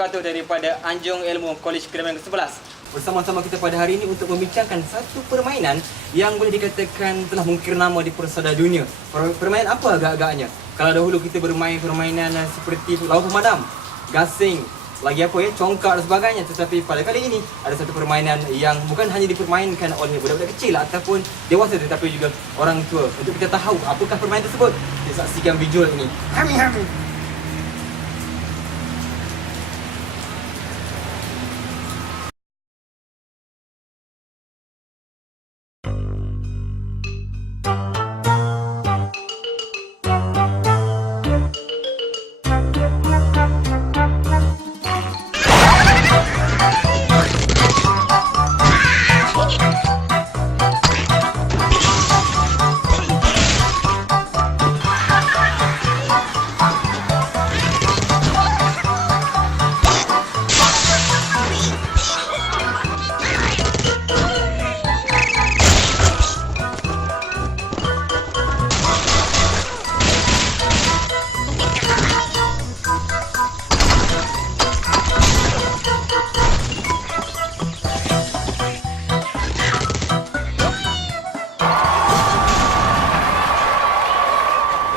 wabarakatuh daripada Anjung Ilmu College Kedaman ke-11. Bersama-sama kita pada hari ini untuk membincangkan satu permainan yang boleh dikatakan telah mengukir nama di persada dunia. Permainan apa agak-agaknya? Kalau dahulu kita bermain permainan seperti lawan pemadam, gasing, lagi apa ya, congkak dan sebagainya. Tetapi pada kali ini ada satu permainan yang bukan hanya dipermainkan oleh budak-budak kecil ataupun dewasa, tetapi juga orang tua. Untuk kita tahu apakah permainan tersebut, kita saksikan visual ini. Hami.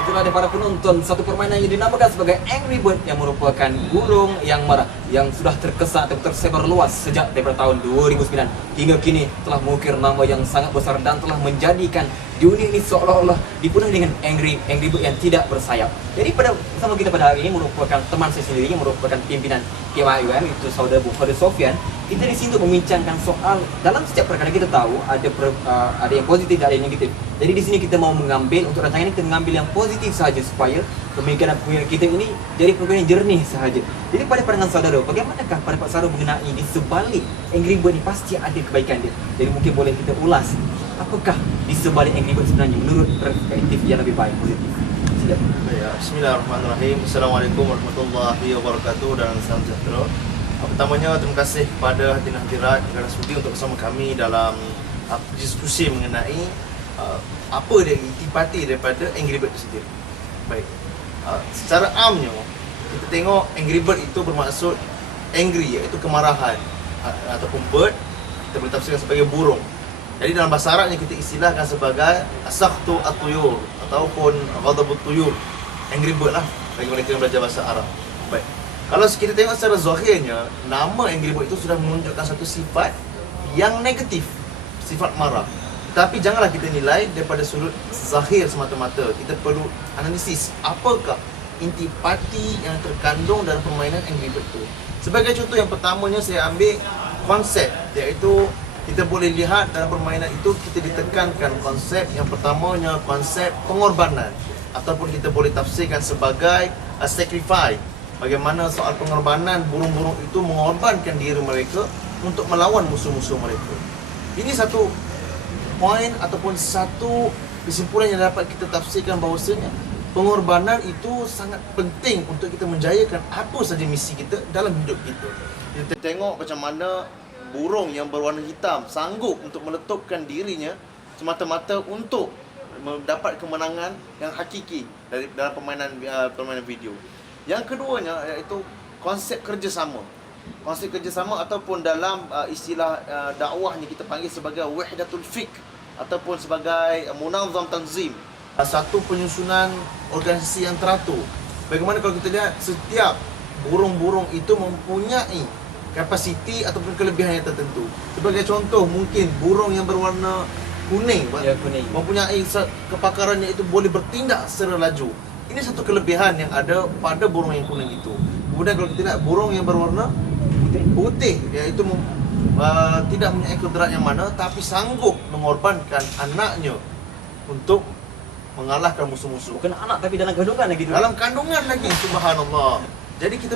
Itulah para penonton satu permainan yang dinamakan sebagai Angry Bird, yang merupakan burung yang marah yang sudah terkesan atau tersebar luas sejak daripada tahun 2009 hingga kini telah mengukir nama yang sangat besar dan telah menjadikan dunia ini seolah-olah dipenuhi dengan Angry Bird yang tidak bersayap. Jadi bersama kita pada hari ini merupakan teman saya sendiri yang merupakan pimpinan KMIUM, itu saudara Bukhari Sofian. Kita di sini untuk membincangkan soal dalam setiap perkara kita tahu ada yang positif dan ada yang negatif. Jadi di sini kita mau mengambil untuk rancangan ini, kita mengambil yang positif sahaja supaya pemikiran kita ini jadi pemikiran yang jernih sahaja. Jadi pada pandangan saudara, bagaimanakah pendapat saudara mengenai di sebalik Angry Bird ini? Pasti ada kebaikan dia. Jadi mungkin boleh kita ulas, apakah di sebalik Angry Bird sebenarnya menurut perspektif yang lebih baik, positif? Siap. Ya, bismillahirrahmanirrahim. Assalamualaikum warahmatullahi wabarakatuh dan salam sejahtera. Pertamanya, terima kasih kepada hadirin hadirat negara sudi untuk bersama kami dalam diskusi mengenai apa dia intipati daripada Angry Bird itu sendiri. Baik, secara amnya kita tengok Angry Bird itu bermaksud angry, iaitu kemarahan, ataupun bird kita boleh tafsirkan sebagai burung. Jadi dalam bahasa Arabnya kita istilahkan sebagai sakhtu at-tuyur ataupun ghadabut tuyur, Angry Bird lah bagi mereka yang belajar bahasa Arab. Baik, kalau kita tengok secara zahirnya, nama Angry Bird itu sudah menunjukkan satu sifat yang negatif, sifat marah. Tapi janganlah kita nilai daripada sudut zahir semata-mata. Kita perlu analisis apakah intipati yang terkandung dalam permainan Angry Bird itu. Sebagai contoh yang pertamanya, saya ambil konsep, iaitu kita boleh lihat dalam permainan itu kita ditekankan konsep yang pertamanya, konsep pengorbanan, ataupun kita boleh tafsirkan sebagai sacrifice. Bagaimana soal pengorbanan burung-burung itu mengorbankan diri mereka untuk melawan musuh-musuh mereka. Ini satu poin ataupun satu kesimpulan yang dapat kita tafsirkan bahawasanya pengorbanan itu sangat penting untuk kita menjayakan apa saja misi kita dalam hidup kita. Kita tengok macam mana burung yang berwarna hitam sanggup untuk meletupkan dirinya semata-mata untuk mendapat kemenangan yang hakiki dalam permainan video. Yang keduanya iaitu konsep kerjasama. Konsep kerjasama ataupun dalam istilah dakwahnya kita panggil sebagai wahdatul fikr ataupun sebagai munazam tanzim, satu penyusunan organisasi yang teratur. Bagaimana kalau kita lihat setiap burung-burung itu mempunyai kapasiti ataupun kelebihan yang tertentu. Sebagai contoh, mungkin burung yang berwarna kuning, kuning, mempunyai kepakarannya itu boleh bertindak secara laju. Ini satu kelebihan yang ada pada burung yang kuning itu. Kemudian kalau kita lihat burung yang berwarna putih, iaitu tidak mempunyai kudrat yang mana, tapi sanggup mengorbankan anaknya untuk mengalahkan musuh-musuh. Bukan anak tapi dalam kandungan lagi. Dalam kandungan lagi, subhanallah. Jadi kita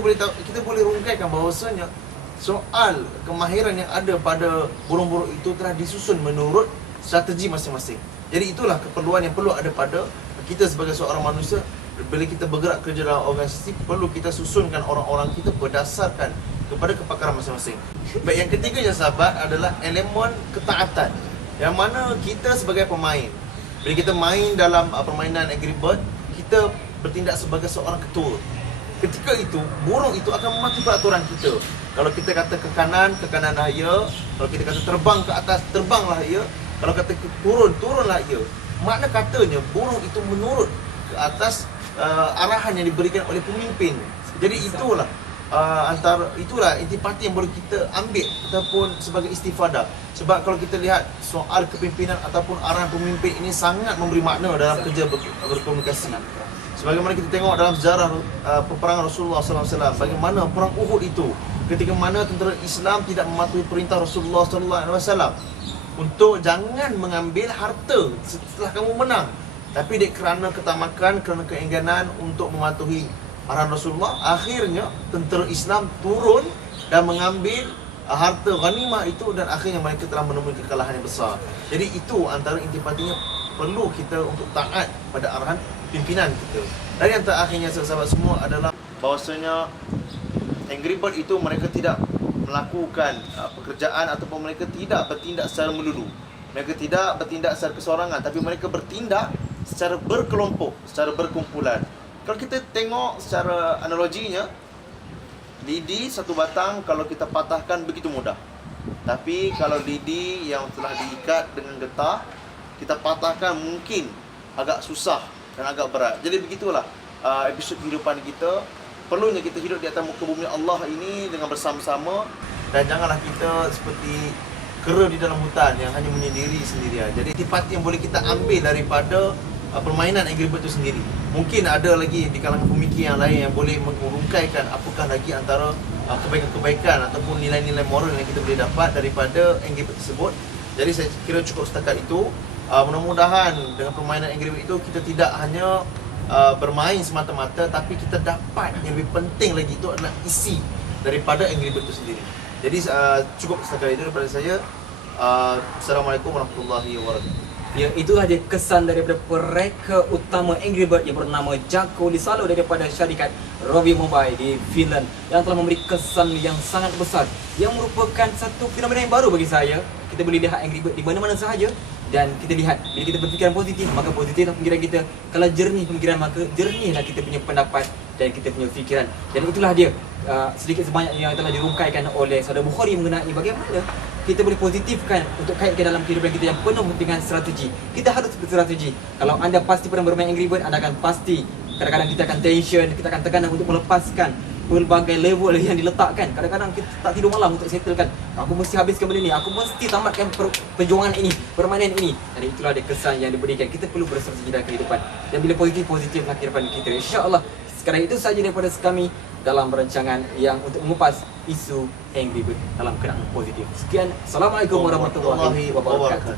boleh rungkaikan bahawasanya soal kemahiran yang ada pada burung-burung itu telah disusun menurut strategi masing-masing. Jadi itulah keperluan yang perlu ada pada kita sebagai seorang manusia. Bila kita bergerak kerja dalam organisasi, perlu kita susunkan orang-orang kita berdasarkan kepada kepakaran masing-masing. Baik, yang ketiganya sahabat adalah elemen ketaatan, yang mana kita sebagai pemain, bila kita main dalam permainan Angry Bird, kita bertindak sebagai seorang ketua. ketika itu burung itu akan mematuhi peraturan kita. Kalau kita kata ke kananlah ia. Kalau kita kata terbang ke atas, terbanglah ia. Kalau kata ke turun, turunlah ia. Makna katanya burung itu menurut ke atas arahan yang diberikan oleh pemimpin. Jadi itulah itulah intipati yang boleh kita ambil ataupun sebagai istifadah. Sebab kalau kita lihat soal kepimpinan ataupun arahan pemimpin ini sangat memberi makna dalam kerja berkomunikasi. Sebagaimana kita tengok dalam sejarah peperangan Rasulullah SAW, bagaimana perang Uhud itu, ketika mana tentera Islam tidak mematuhi perintah Rasulullah SAW untuk jangan mengambil harta setelah kamu menang, tapi kerana ketamakan, kerana keengganan untuk mematuhi arahan Rasulullah, akhirnya tentera Islam turun dan mengambil harta ghanimah itu, dan akhirnya mereka telah menemui kekalahan yang besar. Jadi itu antara intipatinya, perlu kita untuk taat pada arahan pimpinan kita. Dan yang terakhirnya sahabat semua adalah bahawasanya Angry Bird itu mereka tidak melakukan pekerjaan ataupun mereka tidak bertindak secara melulu. Mereka tidak bertindak secara kesorangan, tapi mereka bertindak secara berkelompok, secara berkumpulan. Kalau kita tengok secara analoginya, lidi satu batang kalau kita patahkan begitu mudah. Tapi kalau lidi yang telah diikat dengan getah, kita patahkan mungkin agak susah dan agak berat. Jadi begitulah episod kehidupan kita. Perlunya kita hidup di atas muka bumi Allah ini dengan bersama-sama, dan janganlah kita seperti kera di dalam hutan yang hanya menyendiri sendirian. Jadi intipati yang boleh kita ambil daripada permainan Angry Bird itu sendiri. Mungkin ada lagi di kalangan pemikir yang lain yang boleh mengurungkaikan apakah lagi antara kebaikan-kebaikan ataupun nilai-nilai moral yang kita boleh dapat daripada Angry Bird tersebut. Jadi saya kira cukup setakat itu. Mudah-mudahan dengan permainan Angry Bird itu kita tidak hanya bermain semata-mata, tapi kita dapat yang lebih penting lagi itu adalah isi daripada Angry Bird itu sendiri. Jadi cukup setakat itu daripada saya. Assalamualaikum warahmatullahi wabarakatuh. Ya, itulah dia kesan daripada pereka utama Angry Bird yang bernama Jacko Lisalo daripada syarikat Rovio Mobile di Finland, yang telah memberi kesan yang sangat besar, yang merupakan satu fenomena yang baru bagi saya. Kita boleh lihat Angry Bird di mana-mana sahaja, dan kita lihat bila kita berfikiran positif, maka positiflah pemikiran kita. Kalau jernih pemikiran, maka jernihlah kita punya pendapat dan kita punya fikiran. Dan itulah dia sedikit sebanyak yang telah dirungkaikan oleh Saudara Bukhari mengenai bagaimana kita boleh positifkan untuk kaitkan dalam kehidupan kita yang penuh dengan strategi. Kita harus berstrategi. Kalau anda pasti pernah bermain Angry Bird, anda akan pasti kadang-kadang kita akan tension, kita akan tekanan untuk melepaskan pelbagai level yang diletakkan. Kadang-kadang kita tak tidur malam untuk settlekan, aku mesti habiskan benda ni, aku mesti tamatkan perjuangan ini, permainan ini. Dan itulah dia kesan yang diberikan. Kita perlu berstrategi dalam kehidupan, dan bila positif-positiflah kehidupan kita, insya-Allah. Sekarang itu sahaja daripada kami dalam perancangan yang untuk mengupas isu Angry Bird dalam keadaan positif. Sekian, Assalamualaikum warahmatullahi wabarakatuh.